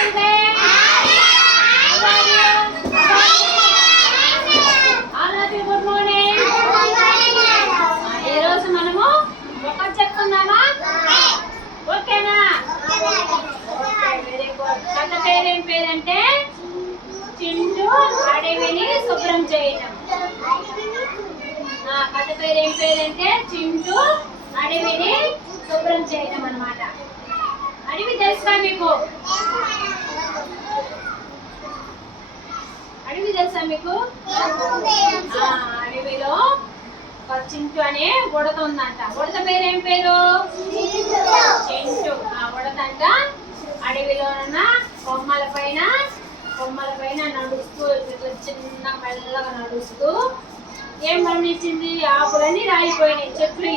children. How are you? All of you good morning. ఈ రోజు మనము ఒకటి చెప్పుకుందామా? ఓకేనా? Very good. కథ పేరేం పేరంటే చింటూ అడవిని శుభ్రం చేయటం. కథ పేరేం పేరంటే చింటూ అడవిని శుభ్రం చేయటం అన్నమాట. అడవి తెలుసా మీకు? అడవి తెలుసా మీకు? అడవిలో ఒక చింటూ అనే ఉడత ఉందంట. ఉడత పేరేం పేరు? చింటూ. ఆ ఉడతంట అడవిలో ఉన్న కొమ్మల పైన నడుస్తూ ఇట్లా చిన్న మెల్లగా నడుస్తూ ఏం గమనించింది? ఆకులన్నీ రాలిపోయినాయి, చెట్లు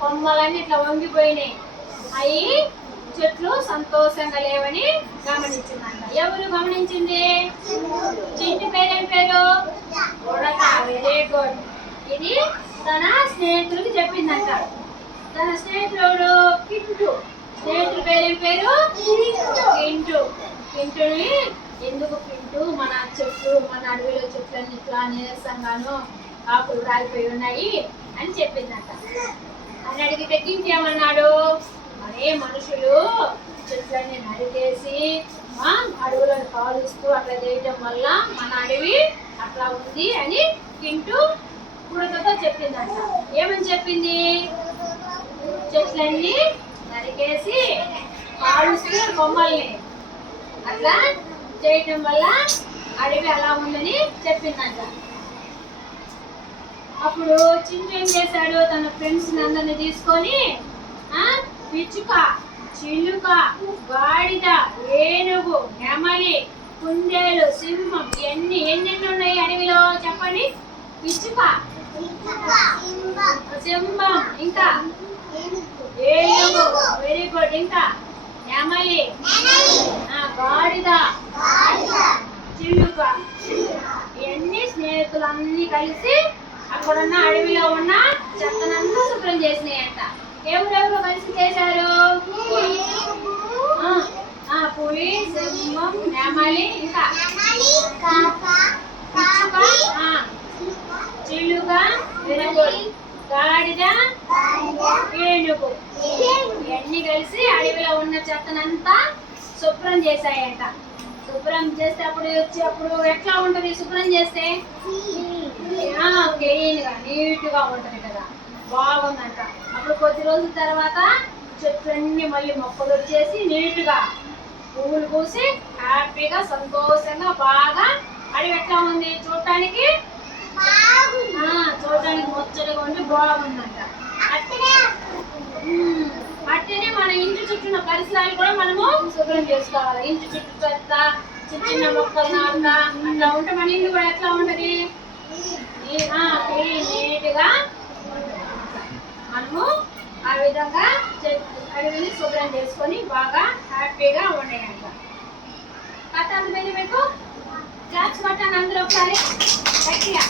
కొమ్మలన్నీ ఇట్లా వంగిపోయినాయి. అవి చెట్లు సంతోషంగా లేవని గమనించిందంట. ఎవరు గమనించింది? చింటి పేరేం పేరు? ఉడత. Very good. ఇది తన స్నేహితుడికి చెప్పిందంట. తన స్నేహితుడు కింటు. స్నేహితుడి పేరేం పేరు? కింటు. కింటుని ఎందుకు కింటు మన అడవిలో చెట్లన్నీ ఇట్లా నీరసంగాను ఆకులు రాలిపోయి ఉన్నాయి అని చెప్పిందంట. అని అడిగితే కింటు ఏమన్నాడు? అరే మనుషులు చెట్లన్నీ నరికేసి అడవులను కాలుస్తూ అట్లా చేయటం వల్ల మన అడవి అట్లా ఉంది అని కింటు ఉడతతో చెప్పిందంట. ఏమని చెప్పింది? చెట్లన్నీ నరికేసి కాలుస్తూ కొమ్మల్ని అట్లా చేయటం వల్ల అడవి అలా ఉందని చెప్పిందంట. అప్పుడు చింటూ ఏం చేశాడు? తన ఫ్రెండ్స్ అందరిని తీసుకొని పిచ్చుక, చిలుక, గాడిద, ఏనుగు, నెమలి, కుందేలు, సింహం ఎన్ని ఉన్నాయి అడవిలో చెప్పండి? పిచ్చుక, సింహం, ఇంకా ఏనుగు, వెరీ గుడ్, ఇంకా నెమలి, గాడిద, చిలుక, ఇవన్నీ స్నేహితులన్నీ కలిసి అక్కడున్న అడవిలో ఉన్న చెత్తనంతా శుభ్రం చేసినాయంట. ఎవరెవరు కలిసి చేశారు? పులి, సింహం, నెమలి, ఇంకా చిలుక, గాడిద, ఏనుగు ఇవన్నీ కలిసి అడవిలో ఉన్న చెత్తనంతా శుభ్రం చేశాయంట. శుభ్రం చేస్తే అప్పుడు ఎట్లా ఉంటది? శుభ్రం చేస్తే క్లీన్ గా నీట్ గా ఉంటది కదా, బాగుందంట. అప్పుడు కొద్ది రోజుల తర్వాత చెట్లన్నీ మళ్ళీ మొక్కలు వచ్చేసి నీట్ గా పువ్వులు పూసి హ్యాపీగా సంతోషంగా బాగా అడవి ఎట్లా ఉంది? చూడటానికి ముచ్చటగా ఉండి బాగుందంట. అట్టనే మన ఇంటి చుట్టూ ఉన్న పరిసరాలు కూడా మనము శుభ్రం చేసుకోవాలి. ఇంటి చుట్టూ చెత్త, చిన్న మొక్కలు నాటుతా అట్లా ఉంటే మన ఇల్లు కూడా ఎట్లా ఉంటది? నీట్ గా మనము ఆ విధంగా అడవిని శుభ్రం చేసుకొని బాగా హ్యాపీగా ఉండేయంట. కథ అర్థమైంది మీకు? క్లాప్స్ కొట్టాను అందరూ ఒకసారి గట్టిగా.